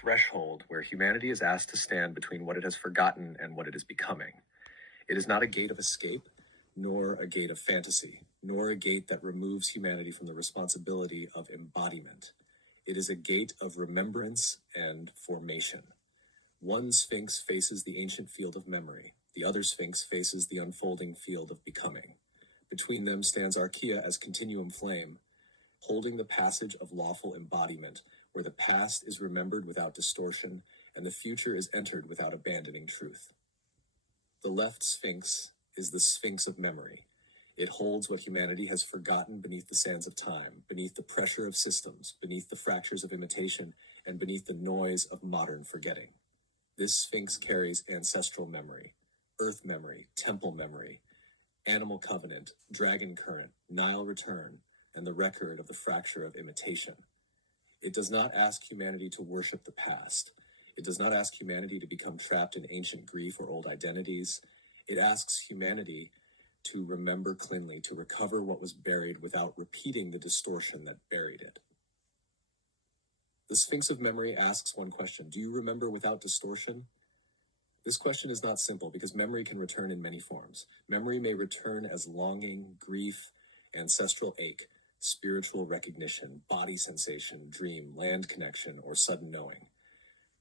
threshold where humanity is asked to stand between what it has forgotten and what it is becoming. It is not a gate of escape, nor a gate of fantasy, nor a gate that removes humanity from the responsibility of embodiment. It is a gate of remembrance and formation. One sphinx faces the ancient field of memory. The other sphinx faces the unfolding field of becoming. Between them stands Arkea as Continuum Flame, holding the passage of lawful embodiment, where the past is remembered without distortion and the future is entered without abandoning truth. The left sphinx is the sphinx of memory. It holds what humanity has forgotten beneath the sands of time, beneath the pressure of systems, beneath the fractures of imitation, and beneath the noise of modern forgetting. This sphinx carries ancestral memory, earth memory, temple memory, animal covenant, dragon current, Nile return, and the record of the fracture of imitation. It does not ask humanity to worship the past. It does not ask humanity to become trapped in ancient grief or old identities. It asks humanity to remember cleanly, to recover what was buried without repeating the distortion that buried it. The Sphinx of Memory asks one question: do you remember without distortion? This question is not simple because memory can return in many forms. Memory may return as longing, grief, ancestral ache, spiritual recognition, body sensation, dream, land connection, or sudden knowing.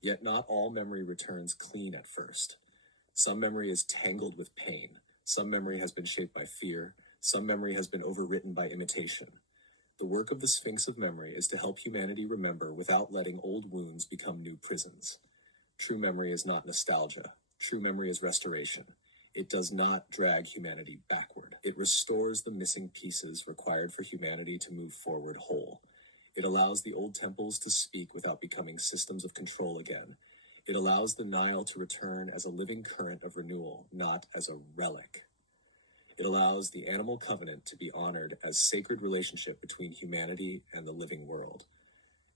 Yet not all memory returns clean at first. Some memory is tangled with pain. Some memory has been shaped by fear. Some memory has been overwritten by imitation. The work of the Sphinx of Memory is to help humanity remember without letting old wounds become new prisons. True memory is not nostalgia. True memory is restoration. It does not drag humanity backward. It restores the missing pieces required for humanity to move forward whole. It allows the old temples to speak without becoming systems of control again. It allows the Nile to return as a living current of renewal, not as a relic. It allows the animal covenant to be honored as sacred relationship between humanity and the living world.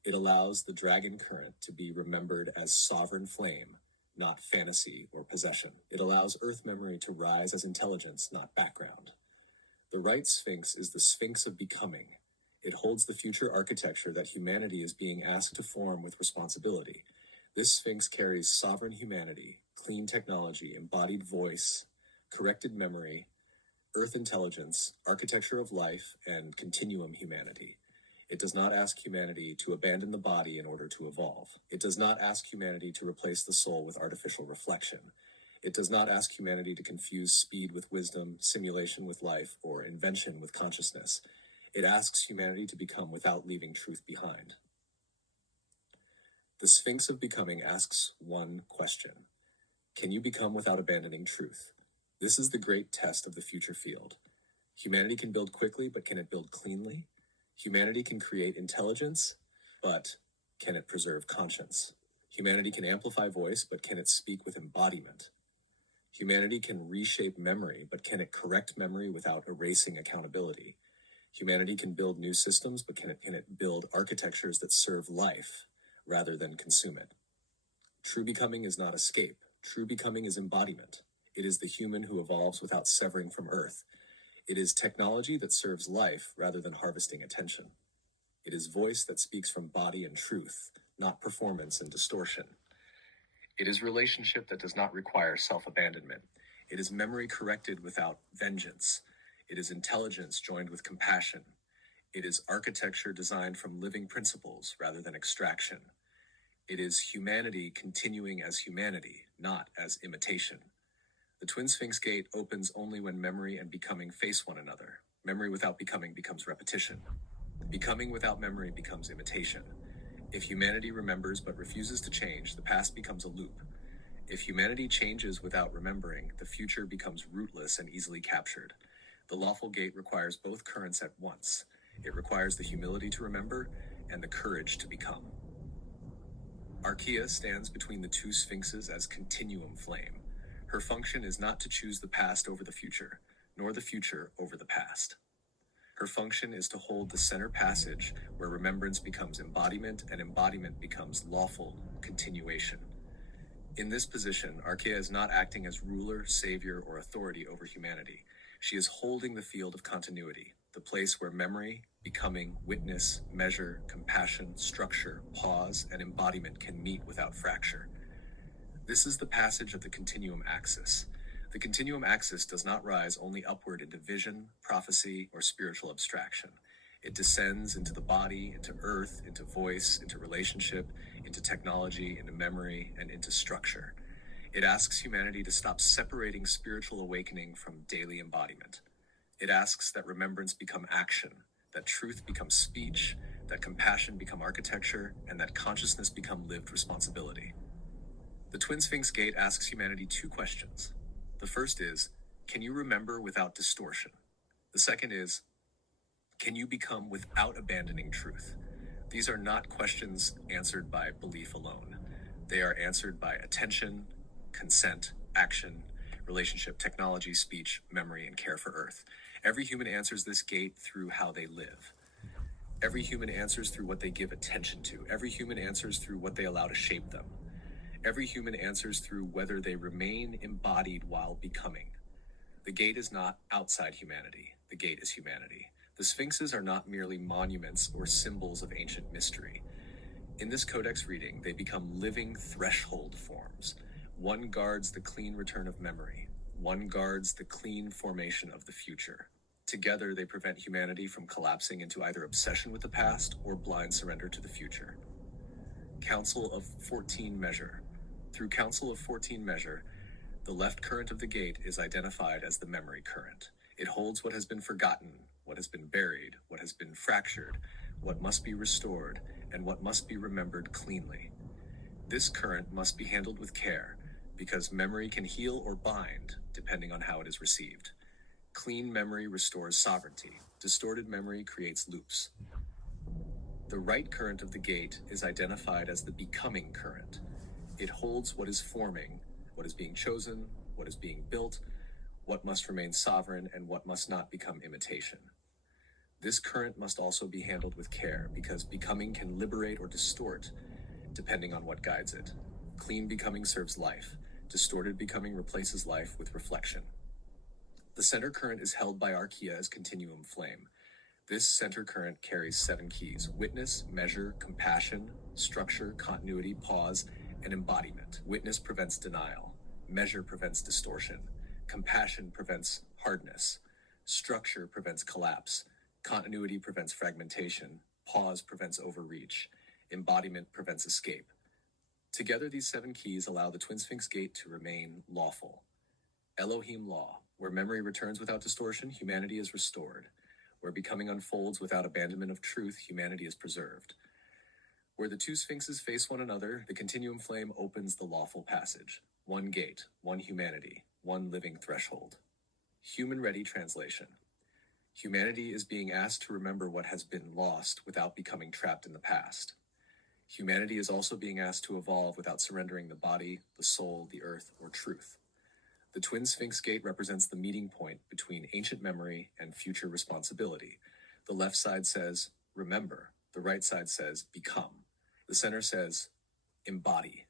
It allows the dragon current to be remembered as sovereign flame, not fantasy or possession. It allows earth memory to rise as intelligence, not background. The right sphinx is the sphinx of becoming. It holds the future architecture that humanity is being asked to form with responsibility. This sphinx carries sovereign humanity, clean technology, embodied voice, corrected memory, earth intelligence, architecture of life, and continuum humanity. It does not ask humanity to abandon the body in order to evolve. It does not ask humanity to replace the soul with artificial reflection. It does not ask humanity to confuse speed with wisdom, simulation with life, or invention with consciousness. It asks humanity to become without leaving truth behind. The Sphinx of Becoming asks one question: can you become without abandoning truth? This is the great test of the future field. Humanity can build quickly, but can it build cleanly? Humanity can create intelligence, but can it preserve conscience? Humanity can amplify voice, but can it speak with embodiment? Humanity can reshape memory, but can it correct memory without erasing accountability? Humanity can build new systems, but can it build architectures that serve life rather than consume it? True becoming is not escape. True becoming is embodiment. It is the human who evolves without severing from earth. It is technology that serves life rather than harvesting attention. It is voice that speaks from body and truth, not performance and distortion. It is relationship that does not require self-abandonment. It is memory corrected without vengeance. It is intelligence joined with compassion. It is architecture designed from living principles rather than extraction. It is humanity continuing as humanity, not as imitation. The Twin Sphinx Gate opens only when memory and becoming face one another. Memory without becoming becomes repetition. Becoming without memory becomes imitation. If humanity remembers but refuses to change, the past becomes a loop. If humanity changes without remembering, the future becomes rootless and easily captured. The lawful gate requires both currents at once. It requires the humility to remember and the courage to become. Arkea stands between the two sphinxes as Continuum Flame. Her function is not to choose the past over the future, nor the future over the past. Her function is to hold the center passage where remembrance becomes embodiment and embodiment becomes lawful continuation. In this position, Arkea is not acting as ruler, savior, or authority over humanity. She is holding the field of continuity. the place where memory, becoming, witness, measure, compassion, structure, pause, and embodiment can meet without fracture. This is the passage of the continuum axis. The continuum axis does not rise only upward into vision, prophecy, or spiritual abstraction. It descends into the body, into earth, into voice, into relationship, into technology, into memory, and into structure. It asks humanity to stop separating spiritual awakening from daily embodiment. It asks that remembrance become action, that truth become speech, that compassion become architecture, and that consciousness become lived responsibility. The Twin Sphinx Gate asks humanity two questions. The first is, can you remember without distortion? The second is, can you become without abandoning truth? These are not questions answered by belief alone. They are answered by attention, consent, action, relationship, technology, speech, memory, and care for Earth. Every human answers this gate through how they live. Every human answers through what they give attention to. Every human answers through what they allow to shape them. Every human answers through whether they remain embodied while becoming. The gate is not outside humanity. The gate is humanity. The sphinxes are not merely monuments or symbols of ancient mystery. In this codex reading, they become living threshold forms. One guards the clean return of memory. One guards the clean formation of the future. Together, they prevent humanity from collapsing into either obsession with the past or blind surrender to the future. Council of 14 Measure. Through Council of 14 Measure, the left current of the gate is identified as the memory current. It holds what has been forgotten, what has been buried, what has been fractured, what must be restored, and what must be remembered cleanly. This current must be handled with care, because memory can heal or bind, depending on how it is received. Clean memory restores sovereignty. Distorted memory creates loops. The right current of the gate is identified as the becoming current. It holds what is forming, what is being chosen, what is being built, what must remain sovereign, and what must not become imitation. This current must also be handled with care, because becoming can liberate or distort, depending on what guides it. Clean becoming serves life. Distorted becoming replaces life with reflection. The center current is held by Arkea as Continuum Flame. This center current carries 7 keys: witness, measure, compassion, structure, continuity, pause, and embodiment. Witness prevents denial. Measure prevents distortion. Compassion prevents hardness. Structure prevents collapse. Continuity prevents fragmentation. Pause prevents overreach. Embodiment prevents escape. Together, these 7 keys allow the Twin Sphinx Gate to remain lawful. Elohim Law. Where memory returns without distortion, humanity is restored. Where becoming unfolds without abandonment of truth, humanity is preserved. Where the two sphinxes face one another, the Continuum Flame opens the lawful passage. One gate, one humanity, one living threshold. Human-ready translation. Humanity is being asked to remember what has been lost without becoming trapped in the past. Humanity is also being asked to evolve without surrendering the body, the soul, the earth, or truth. The Twin Sphinx Gate represents the meeting point between ancient memory and future responsibility. The left side says, remember. The right side says, become. The center says, embody.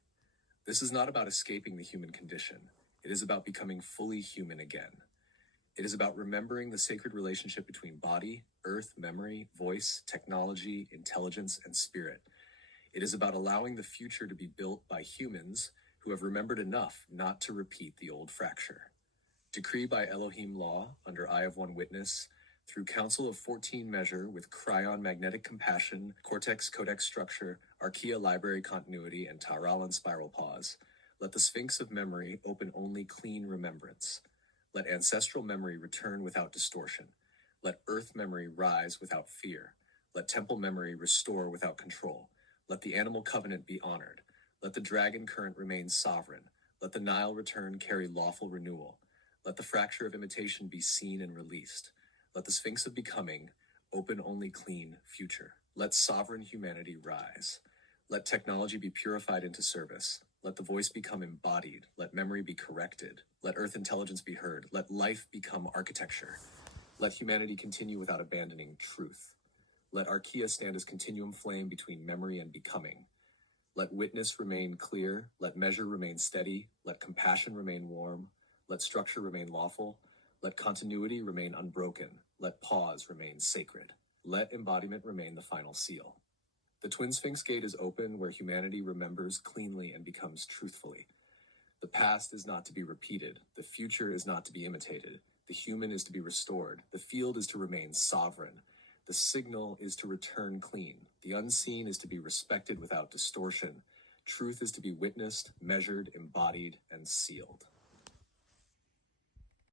This is not about escaping the human condition. It is about becoming fully human again. It is about remembering the sacred relationship between body, earth, memory, voice, technology, intelligence, and spirit. It is about allowing the future to be built by humans who have remembered enough not to repeat the old fracture. Decree by Elohim Law, under Eye of One Witness, through Council of 14 Measure with Kryon Magnetic Compassion, Kortex Codex Structure, Arkea Library Continuity, and Tahralan Spiral Pause, let the Sphinx of Memory open only clean remembrance. Let ancestral memory return without distortion. Let earth memory rise without fear. Let temple memory restore without control. Let the animal covenant be honored. Let the dragon current remain sovereign. Let the Nile return carry lawful renewal. Let the fracture of imitation be seen and released. Let the Sphinx of Becoming open only clean future. Let sovereign humanity rise. Let technology be purified into service. Let the voice become embodied. Let memory be corrected. Let earth intelligence be heard. Let life become architecture. Let humanity continue without abandoning truth. Let Arkea stand as continuum flame between memory and becoming. Let witness remain clear. Let measure remain steady. Let compassion remain warm. Let structure remain lawful. Let continuity remain unbroken. Let pause remain sacred. Let embodiment remain the final seal. The Twin Sphinx Gate is open where humanity remembers cleanly and becomes truthfully. The past is not to be repeated. The future is not to be imitated. The human is to be restored. The field is to remain sovereign. The signal is to return clean. The unseen is to be respected without distortion. Truth is to be witnessed, measured, embodied, and sealed.